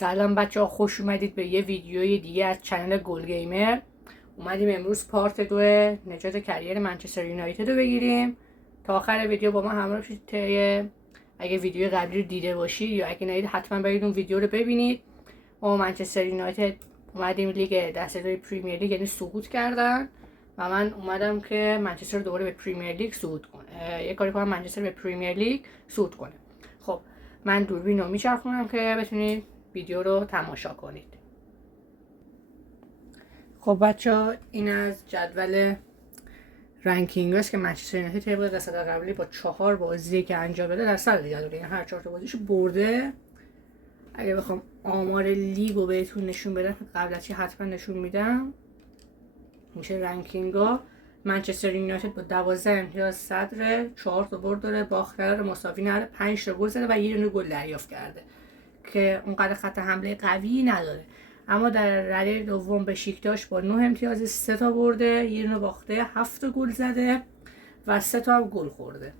سلام بچه ها، خوش اومدید به یه ویدیوی دیگه از چنل گل گیمر. اومدیم امروز پارت 2 نجات کریر منچستر یونایتد رو بگیریم. تا آخر ویدیو با ما همراه باشید. اگه ویدیو قبلی رو دیده باشید یا اگه ندید حتما برید اون ویدیو رو ببینید. ما منچستر یونایتد اومدیم لیگ دسته‌داری پریمیر لیگ یعنی سقوط کردن و من اومدم که منچستر دوباره به پریمیر لیگ صعود کنه. یه کاری کنم منچستر به پریمیر لیگ صعود کنه. خب من دوربین رو میچرخونم که بتونید ویدیو رو تماشا کنید. خب بچه ها، این از جدول رنکینگ است که منچستر یونایتد طبق قسمت قبلی با 4 بازی که انجام بده در صدر جدول، یعنی هر 4 تا بازیشو برده. اگه بخوام آمار لیگ رو بهتون نشون بدم، قبل از چی حتما نشون میدم، میشه رنکینگ ها. منچستر یونایتد با 12 امتیاز صدر، 4 تا برد داره، باخت نداره، مساوی نداره، 5 تا گل زده و یه دونه گل دریافت کرده که اونقدر خط حمله قوی نداره. اما در رده دوم بشیکتاش با 9 امتیاز 3 تا برده، یه دونه باخته، 7 تا گل زده و 3 تا هم گل خورده.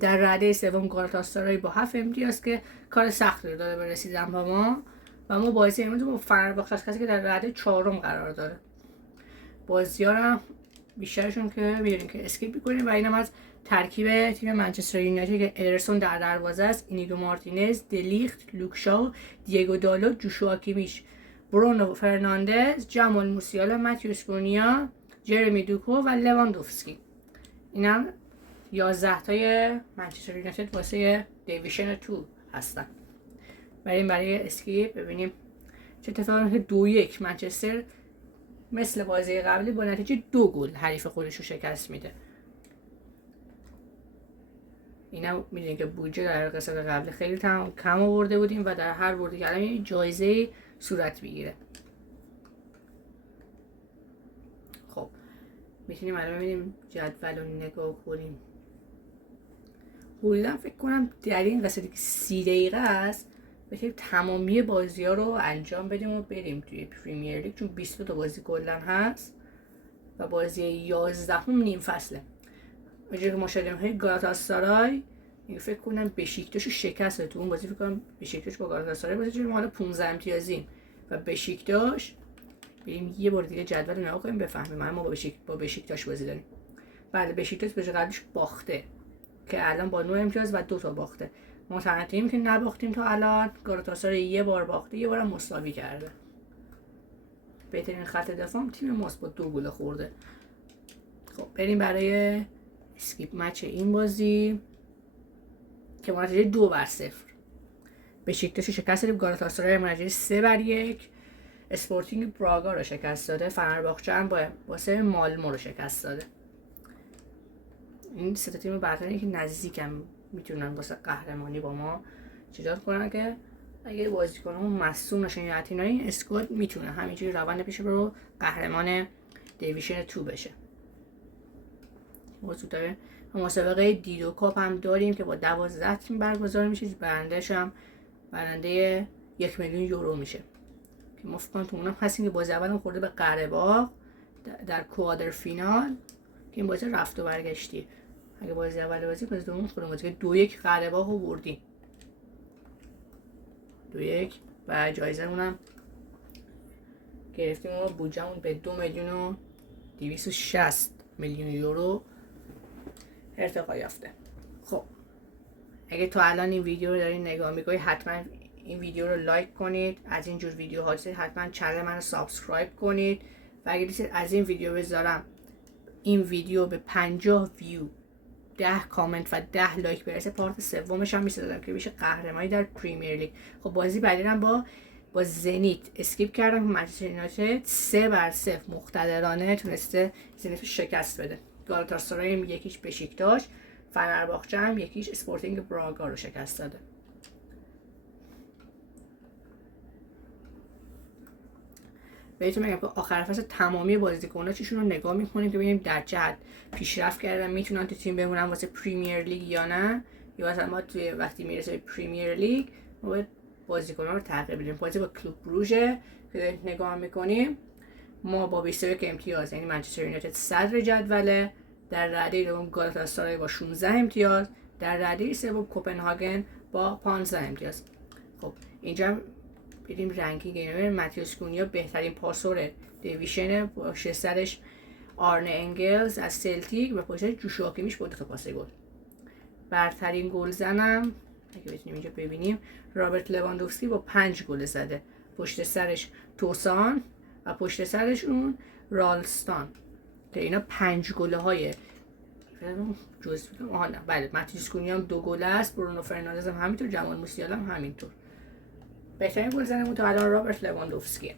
در رده سوم گالاتاسارای با 7 امتیاز که کار سختی داره به رسیدن با ما و ما بازی امروز با فنرباخچه کسی که در رده 4 قرار داره. بازی‌ها رو بیشترشون که می‌دونیم که اسکیپ می‌کنیم و اینم از ترکیب تیم منچستر یونایتد که ادرسون در دروازه است، اینیگو مارتینز، دلیخت، لوکشاو، دیگو دالو، جوشوا کیمیش، برونو فرناندز، جمال موسیالا، ماتیوس کونیا، جرمی دوکو و لواندوفسکی. اینم 11 تای منچستر یونایتد واسه دیویژن 2 هستن. برای اسکیپ ببینیم چه اتفاقی. 2-1 منچستر مثل بازی قبلی با نتیجه 2 گل حریف خودش رو شکست میده. اینا میدونین که بودجه در قسمت قبلی خیلی کم آورده بودیم و در هر برد کردن یه جایزه صورت میگیره. خب میتونیم الان ببینیم جدول رو نگاه کنیم. حدودا فکر کنم در این قسمتی که 30 دقیقه است بتونیم تمامی بازی ها رو انجام بدیم و بریم توی پریمیر لیگ، چون 22 تا بازی کلا هست و بازی 11 هم نیم فصله. اونجوری که ما شدیم های گالاتاسارای فکر کنم بشیکتاشو شکست تو اون بازی. فکر کنم بشیکتاش با گالاتاسارای بازی چون ما حالا 15 امتیازیم و بشیکتاش. بریم یه بار دیگه جدول رو نگاه کنیم بفهمیم. ما با بشیکتاش بازی داریم. بعد بشیکتاش به قبلش باخته که الان با 9 امتیاز و 2 تا باخته. ما تنها تیمی که نباختیم تا الان. گالاتاسارای یه بار باخته، یه بارم مساوی کرده. بهترین خط دفاع تیم ماست با 2 گل خورده. خب بریم برای اسکیپ مچ این بازی که با نتیجه 2-0 بشیکتاش شکست دادیم. گالاتاسارای با نتیجه 3-1 اسپورتینگ براگا رو شکست داده. فنرباخچه هم واسه مالمو رو شکست داده. این سه تا تیم برتری که نزدیکم میتونن واسه قهرمانی با ما چیزات کنن که اگه بازیکنامون مصدوم نشن یا اتینای این اسکواد میتونه همینجوری روند پیش برو قهرمان دیویژن 2 بشه. موضوع مسابقه دیدو کاپ هم داریم که با 12 تیم برگزار میشه. برنده‌اش هم برنده 1 میلیون یورو میشه که ما فکر کنم تو اونم هستیم که بازی اولم خورده به قره‌باغ در کوادر فینال که این بازی رفت و برگشتی. اگه بازی اول بازی دوم خودمون بازی 2-1 قره‌باغ رو بردیم. 2-1 و جایزمون هم گرفتیم. ما بودجه‌مون به 2,260,000,000 یورو ارتقا یافته. خب اگه تو الان این ویدیو رو دارین نگاه میکنید حتما این ویدیو رو لایک کنید. از این جور ویدیو ها حتما چنل من رو سابسکرایب کنید و اگه دوست از این ویدیو بذارم این ویدیو به 50 ویو، 10 کامنت و 10 لایک برسه، پارت سومش هم میسازم که بشه قهرمانی در پریمیر لیگ. خب بازی بعدی هم با زنیت اسکیپ کردم. منچستر یونایتد 3-0 مقتدرانه تونسته زنیت رو شکست بده. گالاتاسارای هم 1-0 بشیکتاش، فنرباخچه هم 1-0 اسپورتینگ براگا رو شکست داده. بهتون میگم که آخر فصل تمامی بازیکن‌ها چیشون رو نگاه میکنیم که ببینیم در چه حد پیشرفت کردن، میتونن تو تیم بمونن واسه پریمیر لیگ یا نه، یا مثلا ما توی وقتی میرسه به پریمیر لیگ ما باید بازیکن‌ها رو تغییر بدیم. بازی با کلوب بروژه که نگاه میکنیم ما با 21 امتیاز یعنی منچستر یونایتد صدر جدوله. در رده دوم گالاتاسارای با 16 امتیاز، در رده سوم کوپنهاگن با 15 امتیاز. خب اینجا بریم رنکینگ اینا. متیوس کونیا بهترین پاسور دیویشن، پشت سرش آرنه انگلز از سلتیک و پشت سرش جوشوا کیمیش با 2 تا پاس گل. برترین گلزنم اگه بتونیم اینجا ببینیم رابرت لواندوفسکی با 5 گل زده، پشت سرش توسان و پشت سرش اون رالستان که اینا 5 گله های بله. متیوس کونیا هم 2 گل است، برونو فرناندز هم همینطور، جمال موسیالا هم همینطور. بهترین گلزنمون تا الان رابرت لواندوفسکی.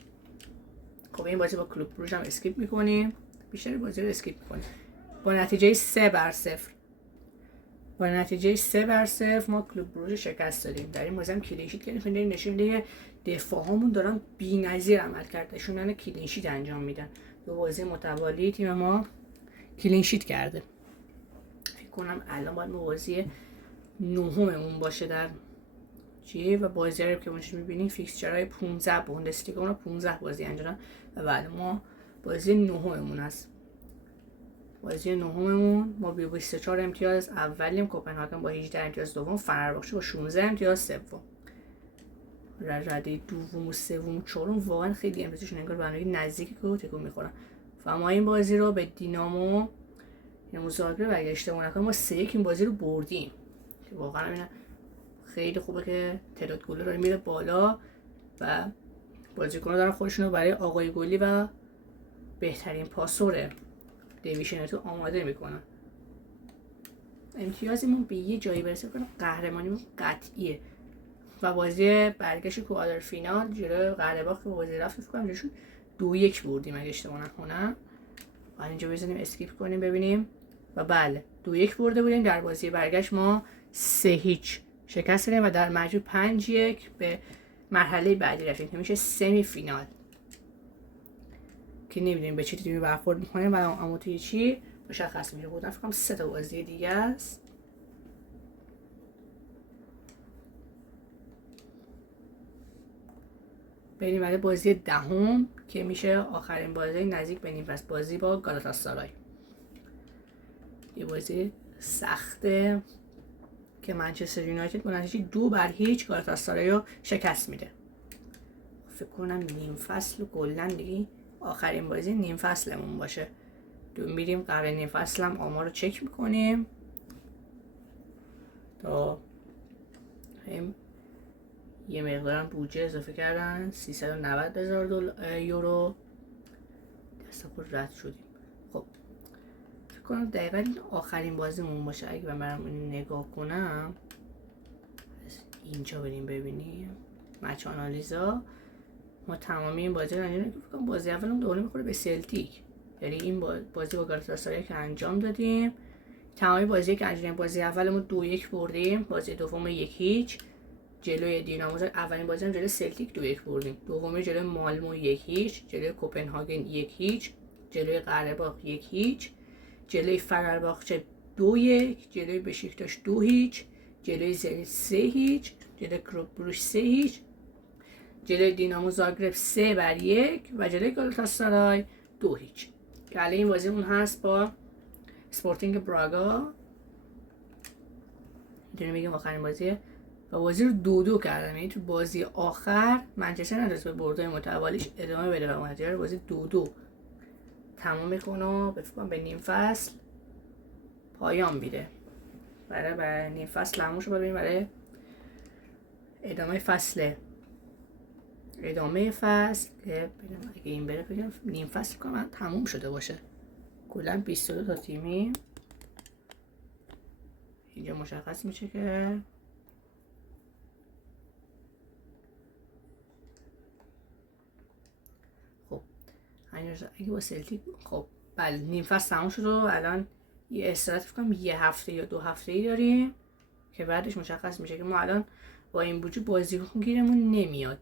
خب این بازی با کلوب بروژ هم اسکیپ میکنیم، بیشتر بازی رو اسکیپ میکنیم. با نتیجه 3-0 با نتیجه 3-0 ما کلوب بروژ شکست دادیم. در این بازی هم کلین شیت کردیم. خیلی نشون میده دفاعامون دارن بی‌نظیر عمل کردشون، یعنی کلین شیت انجام میدن. 2 بازی متوالی تیم ما کلین شیت کرده. فکر کنم الان باید بازی 9ممون باشه در چی و بازی رو که اونجا می‌بینیم فیکسچرهای 15 بوندسلیگا اون 15 بازی انجام دادن و بعد ما بازی 9ممون هست. بازی 9ممون ما با 24 امتیاز اولیم، کوپنهاگن با 18 امتیاز دوم، فنرباخچه با 16 امتیاز سوم. رده دوم و سوم و چهارم واقعا خیلی امتیازشون انگار به هم نزدیکی که تکون می‌خورن. و ما این بازی رو به دینامو زاگرب اگه اشتباه نکنم ما 3-1 این بازی رو بردیم که واقعا اینا خیلی خوبه که تعداد گل رو میره بالا و بازیکن‌ها دارن خودشون رو برای آقای گلی و بهترین پاسور دیویشن تو آماده میکنن. امتیازمون به یه جایی برسه کنم قهرمانیمون قطعیه و بازی برگشت کوارتر فینال جلوی قره‌باغ که بازی رفت فکر کنم جلوشون 2-1 بردیم اگه اشتباه نکنم. بعد اینجا بزنیم اسکیپ کنیم ببینیم و بله 2-1 برده بودیم. در بازی برگشت ما 3-0 شکست دادیم و در مجموع 5-1 به مرحله بعدی رفتیم که میشه سمی فینال که نمیدونیم به چه تیمی برخورد میکنیم و اما توی چی مشخص میشه. بودن فکر کنم 3 تا بازی دیگه است. بریم برای بازی 10 که میشه آخرین بازی نزدیک به نیم فصل، بازی با گالاتاسارای. یه بازی سخته که منچستر یونایتد با نتیجه 2-0 گالاتاسارای رو شکست میده. فکر کنم نیم فصل کلا دیگه آخرین بازی نیم فصلمون باشه. میریم قبل نیم فصل هم آمار رو چک میکنیم تا یه مقدارم بودجه اضافه کردن 390,000 یورو دست خود رد شدیم. خب فکر کنم دقیقا این آخرین بازیمون باشه. اگه من برم این نگاه کنم اینجا بریم ببینیم مچ آنالیزا. ما تمامی این بازی رو انجام دادیم. فکر کنم بازی اولم دوباره میخوره به سلتیک، یعنی این بازی با گالاتاسارای که انجام دادیم تمامی بازی که انجام دادیم. بازی اولمون 2-1 بردیم، بازی دوم 1-0 جلوی دینامو. اولین بازی هم جلوی سلتیک 2-1 بردیم، دومی جلوی مالمو 1-0، جلوی کوپنهاگن 1-0، جلوی قره‌باغ 1-0، جلوی فنرباخچه 2-1، جلوی بشیکتاش 2-0، جلوی زنیت 3-0، جلوی کلوب بروژ 3-0، جلوی دینامو زاگرب 3-1 و جلوی گالاتاسارای 2-0 که الان این بازی اون هست با اسپورتینگ براگا. اینجوری میگم آخرین بازیه و بازی رو 2-2 کردن. یعنی تو بازی آخر منچستر نداشت به بردای متوالیش ادامه بده و نتیجه رو بازی 2-2 تمام میکنه و به نیم فصل پایان میده. برای نیم فصل همون شو بریم برای ادامه فصل که اگه این بره بگم نیم فصل کنم تموم شده باشه. کلا 22 تا تیمی اینجا مشخص میشه که خب اگه با سلتیک خب بله نیم فصل تموم شد و الان یه استراحت فکر کنم یه هفته یا 2 هفته‌ای داریم که بعدش مشخص میشه که ما الان با این وجود بازیکن گیرمون نمیاد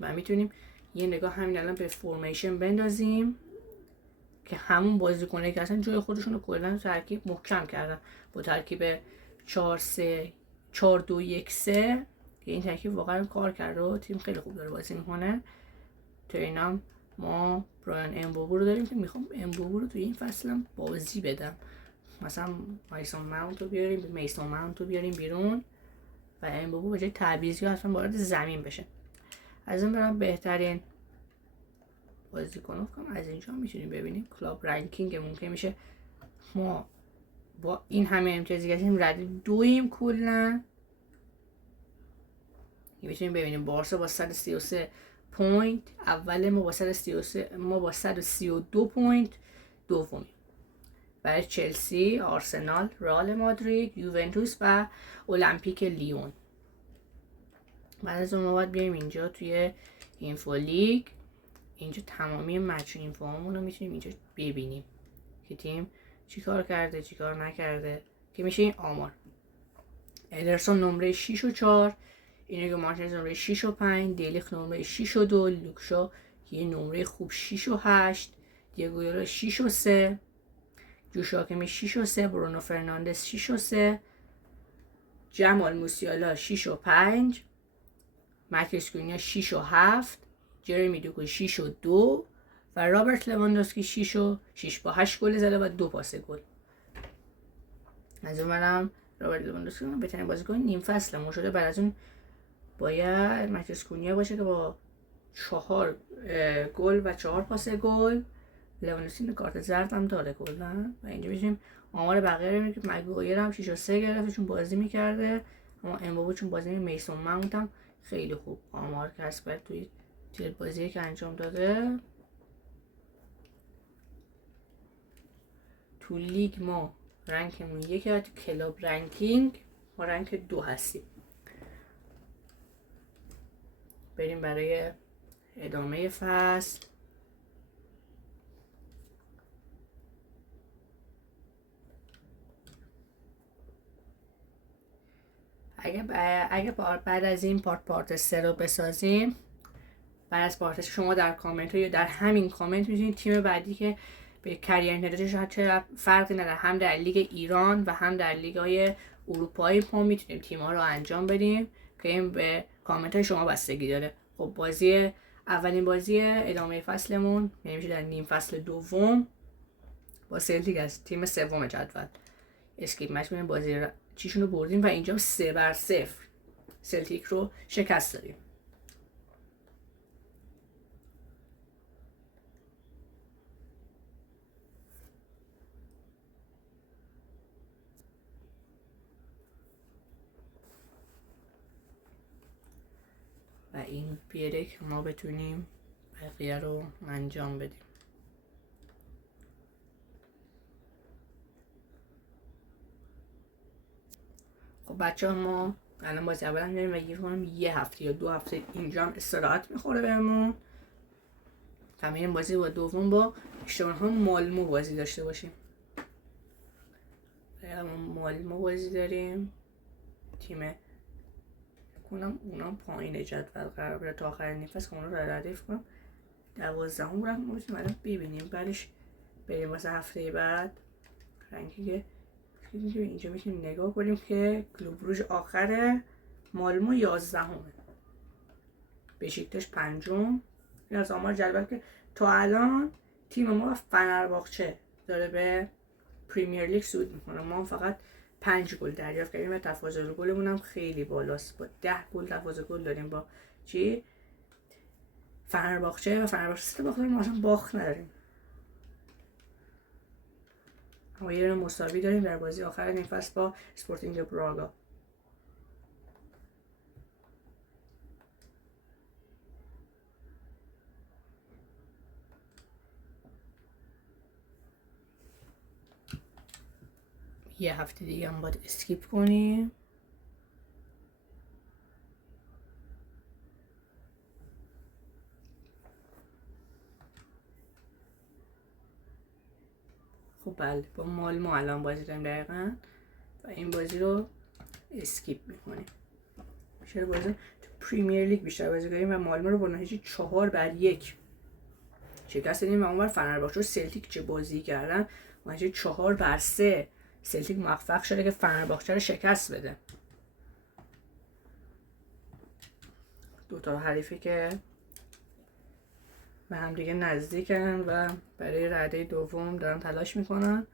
و میتونیم یه نگاه همین الان به فرمیشن بندازیم که همون بازیکنایی که اصلا جای خودشون رو کلا ترکیب محکم کردن با ترکیب 4-2-1-3 که این ترکیب واقعا کار کرده و تیم خیلی خوب داره بازی میکنه. تو اینام ما برایان امبوبو رو داریم که میخوام امبوبو رو توی این فصل هم بازی بدم. مثلا میسون ماونت رو بیاریم بیرون و امبابه به جای تعویضی اصلا وارد زمین بشه. از این برام بهترین بازیکن کنم از اینجا میتونیم ببینیم کلاب رنکینگ ممکن میشه ما با این همه امتیازی هستیم رده 2 کلا. میتونیم ببینیم بارسا با 133 پوینت اول، ما با 133 ما با 132 پوینت دومی. برای چلسی، آرسنال، رئال مادرید، یوونتوس و المپیک لیون. بعد از اون ما باید بیایم اینجا توی اینفو لیگ، اینجا تمامی مچ اینفوامون رو میتونیم اینجا ببینیم که تیم چی کار کرده چی کار نکرده که میشه این آمار. ادرسون نمره 6 و 4، اینگو مارتینز نمره 6 و 5، دیلیخت نمره 6 و 2، لوکشا یه نمره خوب 6 و 8، دیگو یورو 6 و 3، جوشوا کمی 6 و 3، برونو فرناندز 6 و 3، جمال موسیالا 6 و 5، ماتیوس کونیا 6 و 7، جرمی دوکو 6 و 2 و رابرت لواندوسکی 6 با 8 گل زده و 2 پاس گل. از اونورم رابرت لواندوسکی بهترین بازیکن نیم فصل ما شده. بعد از اون باید ماتیوس کونیا باشه که با 4 گل و 4 پاس گل. لواندوسکی کارت زرد هم داره کلا. و اینجا میشیم آمار بقیه رو میبینیم که مگوایر هم 6 و 3 گرفته چون بازی میکرده، اما امبابه چون بازی میسون ماونت هم خیلی خوب آمار کسب کرد توی بازی که انجام داده. تو لیگ ما رنکمون یکی، تو کلاب رنکینگ ما رنک 2 هستیم. بریم برای ادامه فصل. اگه بعد از این پارت 3 رو بسازیم، بعد از پارت شما در کامنت یا در همین کامنت میتونید تیم بعدی که به کریر نتیجه چه فرقی نداره، هم در لیگ ایران و هم در لیگ های اروپایی ما میتونیم تیم ها رو انجام بدیم که این به کامنت های شما بستگی داره. خب اولین بازی ادامه فصلمون میشه در نیم فصل دوم با سلتیک از تیم سوم جدول اسکیپ مچ می‌بینیم بازی چیشون رو بردیم و اینجا 3-0 سلتیک رو شکست دادیم. و این بیاره که ما بتونیم بقیه رو انجام بدیم. خب بچه ها ما الان بازی اول هم داریم و یه هفته یا 2 هفته اینجا هم استراحت میخوره بهمون تا میریم بازی با دوم با اشتباه ها مالمو بازی داشته باشیم. مالمو بازی داریم، تیم کنم اونا پایین جدول قرار بره تا آخر نیم فصل که اونا رو ردیف کنم 12 رو ما میتونیم الان ببینیم، بعدش بریم واسه هفته بعد رنکینگ اینجا میتونیم نگاه کنیم که کلوب روژ آخره، مالمو 11 بشیکتاش 5. این از آمار جدول که تا الان تیم ما فنرباغچه داره به پریمیر لیگ صعود میکنه. ما فقط 5 گل دریافت کردیم و تفاضل گلمون هم خیلی بالاست، با 10 گل تفاضل گل داریم با فنرباغچه و فنرباغچه باخت ما اصلا باخت نداریم. اما یه مساوی داریم در بازی آخر نیم فصل با اسپورتینگ براگا. یه هفته دیگه هم باید اسکیپ کنیم. خب بله با مالمو الان بازی داریم دقیقا و این بازی رو اسکیپ میکنیم. میشه بازی تو پریمیر لیگ بیشتر بازی داریم و مالمو رو با نتیجه 4-1 شکست دادیم و اونور فنرباغچه و سلتیک چه بازی کردن با نتیجه 4-3 سلتیک موفق شده که فنرباغچه رو شکست بده. دوتا حریفی که به هم دیگه نزدیکن و برای رده دوم دارن تلاش میکنن.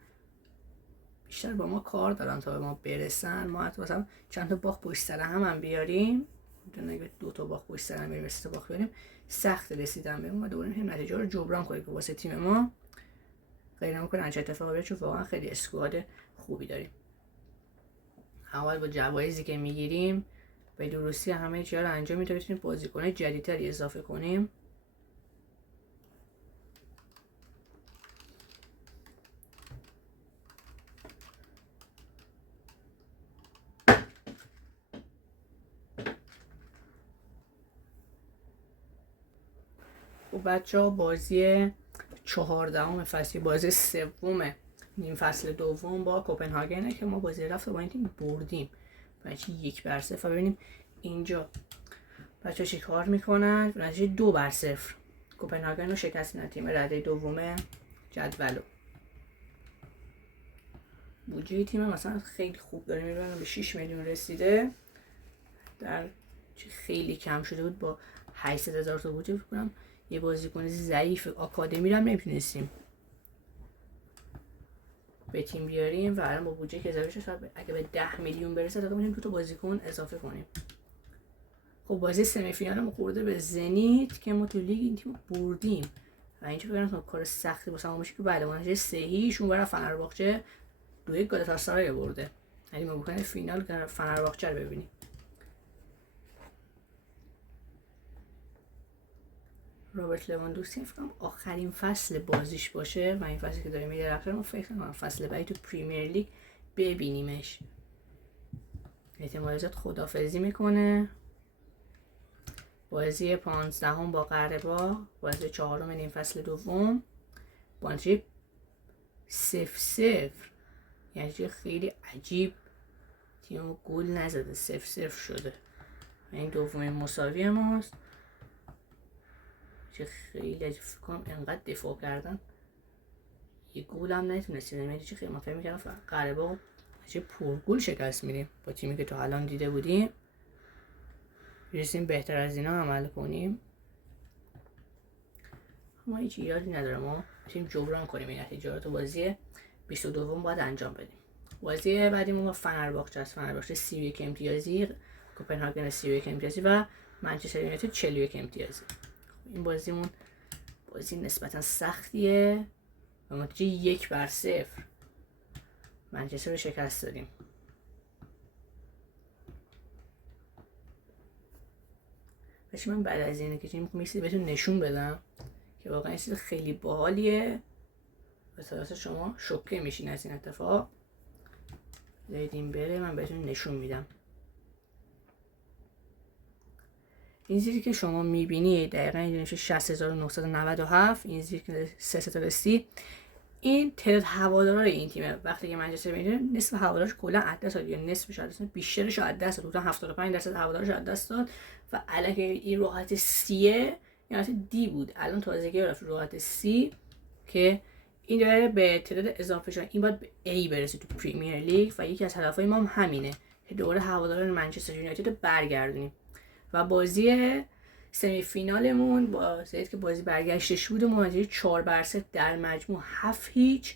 بیشتر با ما کار دارن تا به ما برسن. ما حتی مثلا چند تا باخت پشت سر هم بیاریم، اگه 2 تا باخت پشت سر هم بیاریم، 3 تا باخت بیاریم، سخت رسیدن به اون و دوباره هم نتیجه رو جبران کنیم که واسه تیم ما غیر ممکنه همچین اتفاقی بیفته، چون واقعا خیلی اسکواد خوبی داریم. اول با جوایزی که میگیریم به درستی همه چیزا رو انجام میدیم، بتونیم بازیکن جدیدتری اضافه کنیم. و بچه‌ها بازی 14ام فصلی، بازی 3 نیم فصل دوم با کوپنهاگنه که ما بازی رفت با این تیم بردیم بچه 1-0. ببینیم اینجا بچه چی کار میکنن. نتیجه 2-0 کوپنهاگن رو شکستن، تیم رده دوم جدولو. بودجه تیم مثلا خیلی خوب داره میبرن، به 6 میلیون رسیده، در خیلی کم شده بود. با 800,000 تا بودجه بکنم یه بازیکن ضعیف آکادمی رو هم نمیتونستیم به تیم بیاریم و الان با بودجه که اضافه شد اگه به 10 میلیون برسه تا میتونیم 2 تا بازیکن اضافه کنیم. خب بازی سمی فینال ما خورده به زنیت که ما تو لیگ این تیم بردیم و اینجا فکر کنم کار سختی واسه ما میشه که بعد ما نتیجه 3-0 اون برای فنرباغچه 2-1 گالاتاسارای برده. یعنی ما بکنه فینال فنرباغچه رو ببینیم. رابرت لواندوفسکی فکر کنم آخرین فصل بازیش باشه و این فصلی که داریم میدرخشه، ما فکر کنم فصل بعدی تو پریمیر لیگ ببینیمش. احتمال زیاد خدافظی میکنه. بازی 15 با قره‌باغ، بازی 4 نیم فصل دوم با نتیجه 0-0، یعنی خیلی عجیب تیم گل نزده، 0-0 شده. این دومین مساوی ماست که خیلی عجیب. فکر کنم انقدر دفاع کردن یه گل هم نتونستیم. یعنی چه خیلی من فکر می‌کردم قره‌باغ چه پرگل شکست میدیم با تیمی که تا الان دیده بودیم. برسیم بهتر از اینا عمل کنیم. ما هیچ ایرادی نداره، ما تیم جبران کنیم این نتیجه رو. بازی 22 باید انجام بدیم. بازی بعدی ما فنرباغچه است. فنرباغچه 31 امتیازی، کوپنهاگن 31 امتیازی و منچستر یونایتد 41 امتیازی. این بازیمون بازی نسبتا سختیه و نتیجه 1-0 منچستر رو شکست دادیم. بچه من بعد از اینه که تیم میسی بهتون نشون بدم که واقعا این چیز خیلی باحالیه و توسط شما شوکه میشین از این اتفاق. دیدیم بره من بهتون نشون میدم. این زیری که شما میبینید دقیقا اینجا نمیشه 60,997. این زیر که 3 ستاره سی، این تعداد هوادارهای این تیمه. وقتی که منچستر میره نصف هوادارش کلا از دست داد، یا نصفش از دست، بیشترش از دست داد. 75% هوادارش از دست داد و الان که این راحت سیه، یعنی دی بود، الان تازگی رفت راحت سی که این داره به تعداد اضافه شدن. این باید به ای برسه تو پریمیر لیگ و یکی از هدفهای ما هم همینه که دوباره هواداران منچستر یونایتد رو برگردونیم. و بازی سمی فینالمون با زید که بازی برگشتش بود، ما نتیجه 4-3 در مجموع 7-0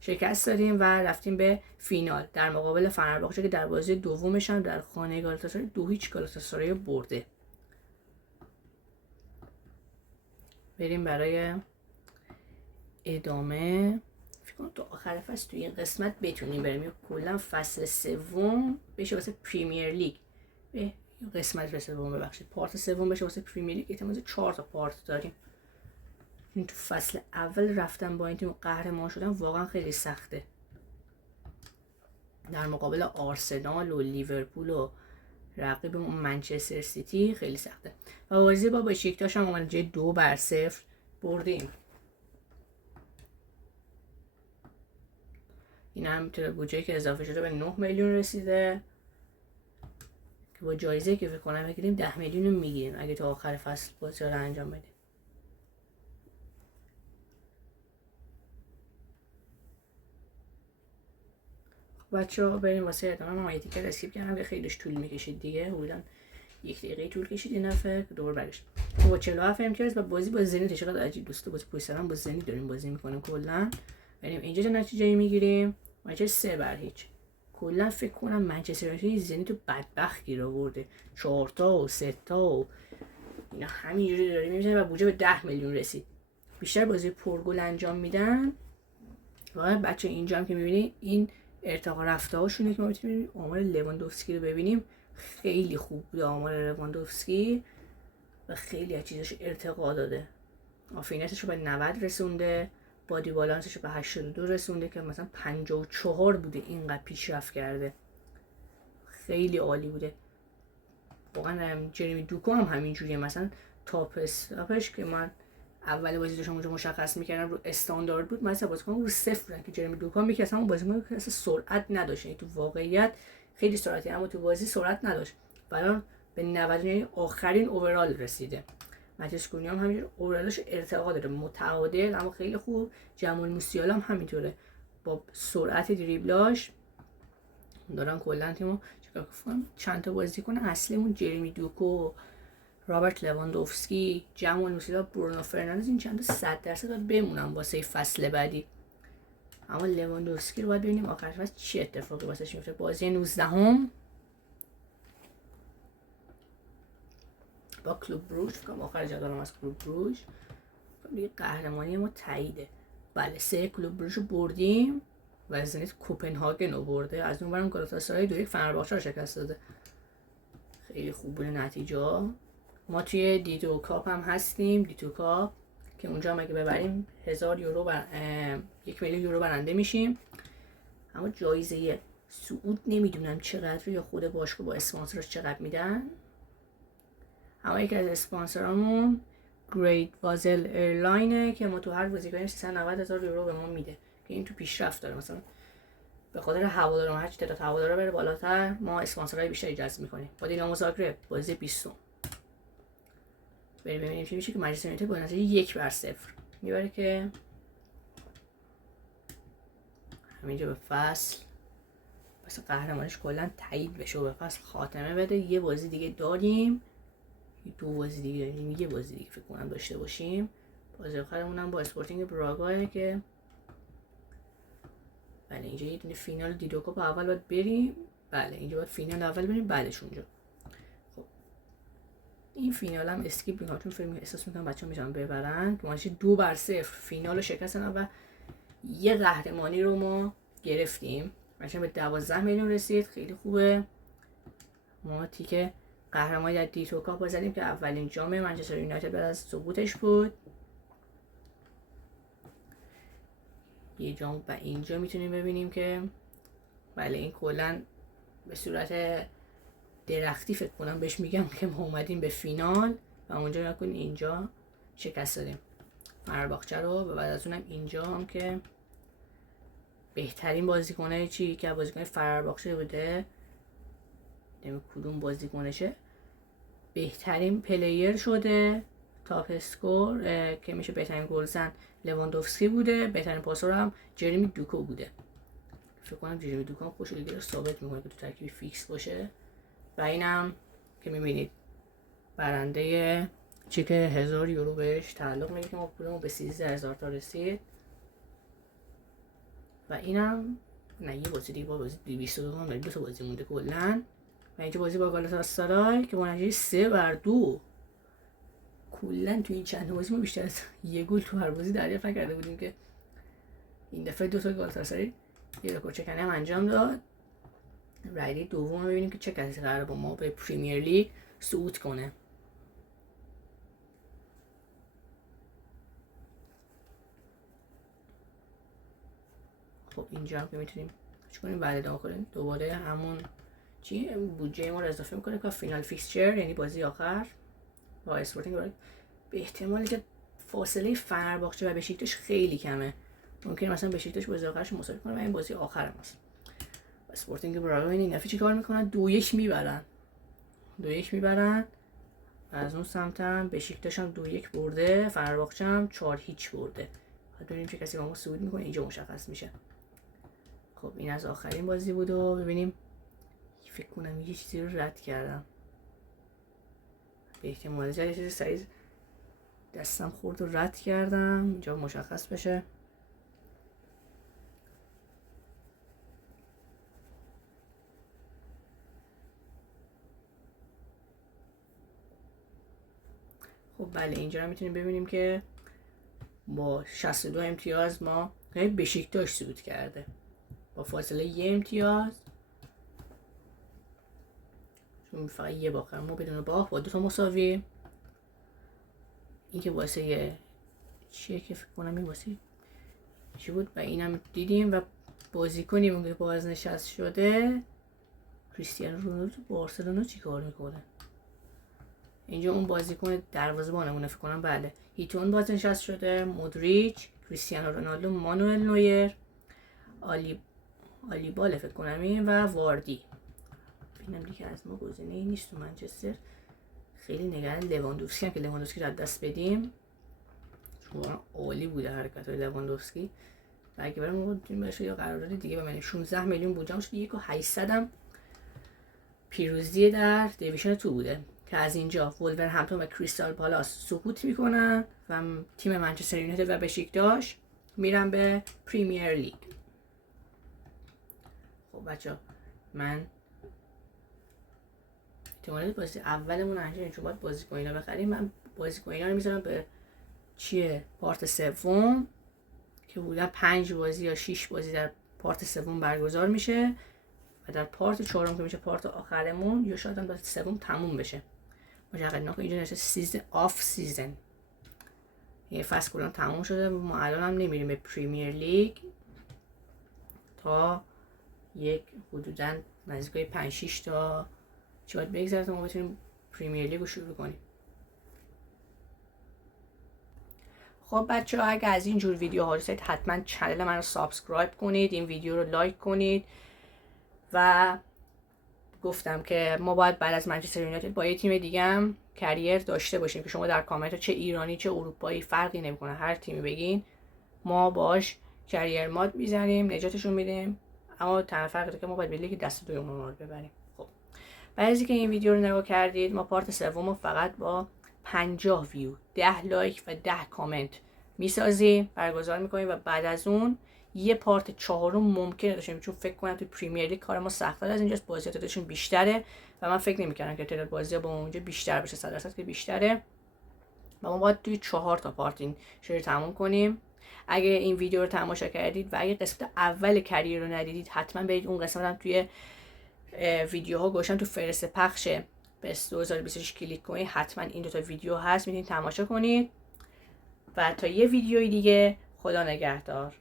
شکست دادیم و رفتیم به فینال در مقابل فنرباغچه که در بازی دومش هم در خانه گالاتاسارای 2-0 گالاتاسارای برده. بریم برای ادامه. فکر کنم تو آخر فصل تو این قسمت بتونیم بریم، یا کلا فصل سوم بشه واسه پریمیر لیگ. قسمت سوم ببخشید پارت سوم بشه واسه پریمیر لیگ. احتمال 4 تا پارت داریم. این تو فصل اول رفتن با این تیم قهرمان شدن واقعا خیلی سخته. در مقابل آرسنال و لیورپول و رقیب منچستر سیتی خیلی سخته. و بازی با بشیکتاش هم نتیجه 2-0 بردیم. این هم تو بودجه که اضافه شده به 9 میلیون رسیده که با جایزه که فکر کنم بگیریم 10 میلیون رو میگیریم اگه تو آخر فصل بازی رو انجام بدیم. بچه‌ها بریم واسه ادامه. من یه تیکر اسکیپ کردم که خیلیش طول میکشید دیگه، حدوداً 1 دقیقه طول کشید این دفعه که دوباره برگشت. با 47 امتیاز و بازی با زنیت چقدر عجیب دوست. بازی پشت سر هم با زنیت داریم بازی میکنیم کلا. بریم اینجا چه نتیجه‌ای میگیریم. منچستر 3-0. کلا فکر کنم منچستر یونایتد زنیتو بدبخت گیر آورده، 4 تا و 3 تا و اینا همینجوری داره میزنه و بودجه به 10 میلیون رسید. بیشتر بازی پرگل انجام میدن. واقعا بچه اینجا هم که میبینی این ارتقا رفته هاشونه که ما میتونیم آمار لواندوفسکی رو ببینیم. خیلی خوب بوده آمار لواندوفسکی و خیلی از چیزاش ارتقا داده. آفینتش رو به 90 رسونده، بادی بالانسش رو به 82 رسونده که مثلا 54 بوده، اینقدر پیشرفت کرده. خیلی عالی بوده. واقعا جرمی دوکو هم همینجوریه. مثلا تاپش که من اول بازی داشتم اونجا مشخص میکردم رو استاندارد بود، مثلا بازیکن رو 0 بودن که جرمی دوکو میگه اصلا اون بازیکن که اصلا سرعت نداشت. تو واقعیت خیلی سرعتی اما تو بازی سرعت نداشت. الان به 90 یعنی آخرین اوورال رسیده. متیاس کونیا هم همینجور اورالش ارتقا داره، متعادل اما خیلی خوب. جمال موسیالا هم همینطوره، با سرعت دریبلاش دارن کلا تیمو چیکار کنن. چند تا بازیکن اصلیمون جرمی دوکو، رابرت لواندوفسکی، جمال موسیالا، برونو فرناندز، این چند تا 100% باید بمونن واسه فصل بعدی. اما لواندوفسکی رو باید ببینیم آخر فصل چه اتفاقی واسش میفته. بازی 19 با کلوب بروژ، فکر آخر جدولم از کلوب بروژ دیگه قهرمانی ما تاییده. بله 3 کلوب بروژ رو بردیم و زنیت کوپنهاگن رو برده. از اون برم گالاتاسرای 2-1 فنرباغچه رو شکست داده. خیلی خوب بوده نتیجه. ما توی دیتو کاپ هم هستیم، دیتو کاپ که اونجا هم اگه ببریم 1000 یورو 1 میلیون یورو برنده میشیم. اما جایزه صعود نمیدونم چقدر یا خود باشگاه با اسپانسرش چقدر میدن. اما یکی از اسپانسرامون گریت وازل ایرلاینه که ما تو هر بازی کنیم 390,000 یورو به ما میده که این تو پیشرفت داره. مثلا به خاطر هوادارا هر چی تعداد هوادارا بره بالاتر ما اسپانسرای بیشتری جذب میکنیم. با دینامو زاگرب بازی 20 بریم ببینیم چی میشه که منچستر یونایتد با نتیجه 1-0 میبره که همینجا به فصل واسه قهرمانیش کلا تایید بشه و به فصل خاتمه بده. یه بازی دیگه داریم، 2 بازی دیگه داریم، یه بازی دیگه فکر کنم داشته باشیم. بازی آخرمون هم با اسپورتینگ براگاه که بله اینجا یه دونه فینال دیدو کاپ اول باید بریم. بله اینجا باید فینال اول بریم بعدش اونجا. خب این فینال هم اسکیپ میکنم چون فیلم احساس میکنم بچه‌ها میتونن ببرن. ما 2-0 فینال رو شکستن و یه قهرمانی رو ما گرفتیم. مثلا به 12 میلیون رسید. خیلی خوبه. ما تیکه قهرمانی در دیتو کاپ زدیم که اولین جام منچستر یونایتد بعد از سقوطش بود. یه جام و اینجا میتونیم ببینیم که بله این کلا به صورت درختی فکر کنم بهش میگم که ما اومدیم به فینال و اونجا نکنیم اینجا شکست دادیم فنرباغچه رو و بعد از اونم اینجا هم که بهترین بازیکنه چی که بازیکن فنرباغچه بوده نمی کدوم بازیکنشه بهترین پلیر شده. تاپ اسکور که میشه بهترین گلزن لواندوفسکی بوده. بهترین پاسور هم جرمی دوکو بوده. فکر کنم جرمی دوکو هم خوش دیگه رو ثابت میکنه که تو ترکیبی فیکس باشه. و اینم که میبینید برنده چیک 1000 یورو بهش تعلق میگه که ما پولمون به 13000 تا رسید. و اینم نه یه بازی دیگه با بازی 22 هم دو تا بازی مونده کلا. و اینجا بازی با گالاتاسرای که با نتیجه 3-2 کلا تو این چند بازی ما بیشتر از یه گل تو هر بازی دریافت نکرده بودیم که این دفعه 2 تا گالاتاسرای یه رکورد چکنی هم انجام داد. رایده دوم ببینیم که چه کسی قراره با ما به پریمیر لیگ صعود کنه. خب اینجا هم که میتونیم چی کنیم بعد ادامه کنیم دوباره همون چی بودجه ما رو اضافه میکنه که فینال فیکسچر یعنی بازی آخر با اسپورتینگ براگ به احتمالی که فاصله فنرباغچه و بشیکتاش خیلی کمه. ممکنه مثلا بشیکتاش بازی آخرش مساوی کنه و این بازی آخر ماست. اسپورتینگ براگ این دفعه چیکار میکنن 2-1 میبرن. 2-1 میبرن. از اون سمت هم بشیکتاش هم 2-1 برده. فنرباغچه هم 4-0 برده. بعد ببینیم چه کسی با ما صعود میکنه اینجا مشخص میشه. خب این از آخرین بازی بود و ببینیم فکر کنم یه چیزی رو رد کردم. به احتمال زیاد یه چیزی سریع دستم خورد و رد کردم اینجا مشخص بشه. خب بله اینجا هم میتونیم ببینیم که با 62 امتیاز ما بشیکتاش صعود کرده با فاصله 1 امتیاز، چون فقط یه باخر ما بدون باخت با 2 تا مساوی. این که واسه چیه که فکر کنم این واسه چی بود و اینم دیدیم. و بازیکنی اون که بازنشست شده کریستیانو رونالدو بارسلونا چی کار میکنه؟ اینجا اون بازیکن دروازه‌بانمونه فکر کنم. بله هیتون بازنشست شده، مودریچ، کریستیانو رونالدو، مانوئل نویر، آلیبال فکر کنم این و واردی. اینم دیگه از ما گزینه‌ای نیست تو منچستر. خیلی نگران لواندوفسکی هم که لواندوفسکی رو از دست بدیم، چون عالی بوده حرکت‌های لواندوفسکی. و اگه برام می‌گفتیم بهش یا قرارداد دیگه به من 16 میلیون بودجه‌اش 1.800 هم پیروزی در دیویژن 2 بوده که از اینجا ولورهمپتون و کریستال پالاس سقوط میکنن و تیم منچستر یونایتد و بشیکتاش میرن به پریمیر لیگ. خب بچه‌ها من احتمالاً بازی اولمون انجام چون باید بازیکن‌ها بخریم. من بازیکن‌ها رو میذارم به چیه پارت سوم که بودن 5 بازی یا 6 بازی در پارت سوم برگزار میشه و در پارت چهارم که میشه پارت آخرمون یا شاید هم پارت سوم تموم بشه. مشخص نکن اینجا نشه سیزن آف سیزن، یه فصل کلان تموم شده. ما الان هم نمیریم به پریمیر لیگ تا یک حدوداً نزدیکای 5-6 تا چی باید بگذره تا ما بتونیم پریمیر لیگ رو شروع کنیم. خب بچه ها اگه از این جور ویدیوها دوست حتما چنل من رو سابسکرایب کنید، این ویدیو رو لایک کنید و گفتم که ما باید بعد از منچستر یونایتد با یه تیم دیگه هم کریر داشته باشیم که شما در کامنت چه ایرانی چه اروپایی فرقی نمیکنه، هر تیمی بگین ما باش کریر ماد میزنیم، نجاتشون میدیم. اما تنها فرقی که ما باید به لیگ دست دوم رو ببریم. خب بعد از اینکه این ویدیو رو نگاه کردید ما پارت سوم رو فقط با 50 ویو، 10 لایک و 10 کامنت میسازیم، برگزار میکنیم و بعد از اون یه پارت چهارم ممکنه داشتیم، چون فکر کنم تو پریمیر لیگ کار ما سخت‌تر از اینجاست، بازی‌ها تعدادشون بیشتره و من فکر نمی‌کردم که تعداد بازی‌ها با اونجا بیشتر بشه، 100% که بیشتره و ما باید توی 4 تا پارت این شروع تموم کنیم. اگه این ویدیو رو تماشا کردید و اگه قسمت اول کریر رو ندیدید حتما برید اون قسمت هم توی ویدیوها گوشم تو فهرست پخش بس 2026 کلیک کنید، حتما این 2 تا ویدیو هست میتونید تماشا کنید. و تا یه ویدیوی دیگه خدا نگهدار.